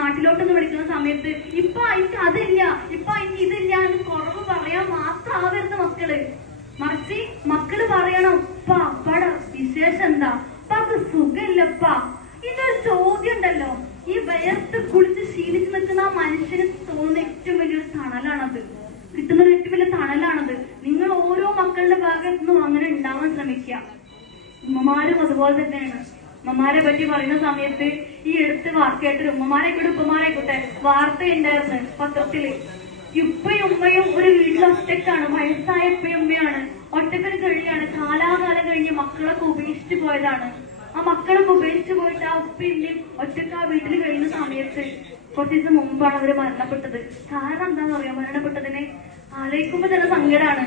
നാട്ടിലോട്ടൊന്ന് വിളിക്കുന്ന സമയത്ത് ഇപ്പൊ എനിക്ക് അതില്ല ഇപ്പൊ എനിക്ക് ഇതില്ല എന്ന് കുറവ് പറയാൻ മാത്രമാവരുത് മക്കൾ. മറിച്ച് മക്കൾ പറയണം ഉപ്പ അപ്പടെ വിശേഷം എന്താ? അപ്പക്ക് സുഖമില്ലപ്പ. ഇതൊരു ചോദ്യം ഉണ്ടല്ലോ ഈ വയർത്ത് കുളിച്ച് ശീലിച്ചു നിൽക്കുന്ന ആ മനുഷ്യന് തോന്നുന്ന ഏറ്റവും വലിയൊരു തണലാണത്. കിട്ടുന്ന ഏറ്റവും വലിയ തണലാണത്. നിങ്ങൾ ഓരോ മക്കളുടെ ഭാഗത്തുനിന്നും അങ്ങനെ ഉണ്ടാവാൻ ശ്രമിക്കുക. ഉമ്മമാരും അതുപോലെ തന്നെയാണ്. ഉമ്മമാരെ പറ്റി പറയുന്ന സമയത്ത് ഈ എടുത്ത് വാർത്തയായിട്ട് ഉമ്മമാരായിക്കോട്ടെ ഉപ്പമാരായിക്കോട്ടെ വാർത്ത ഉണ്ടായിരുന്നു പത്രത്തിൽ. ഇപ്പയും ഉമ്മയും ഒരു വീട്ടിൽ ഒറ്റക്കാണ്. വയസ്സായ ഇപ്പയും ഉമ്മയാണ്. ഒറ്റക്കന് കഴിയാണ് കാലാകാലം കഴിഞ്ഞ് മക്കളൊക്കെ ഉപേക്ഷിച്ചു പോയതാണ്. ആ മക്കളൊക്കെ ഉപേക്ഷിച്ചു പോയിട്ട് ആ ഉപ്പയും ഒറ്റയ്ക്ക് ആ വീട്ടിൽ കഴിയുന്ന സമയത്ത് കുറച്ച് ദിവസം മുമ്പാണ് അവർ മരണപ്പെട്ടത്. കാരണം എന്താണെന്ന് അറിയാം? മരണപ്പെട്ടതിനെ ആലോചിക്കുമ്പോ തന്നെ സങ്കടമാണ്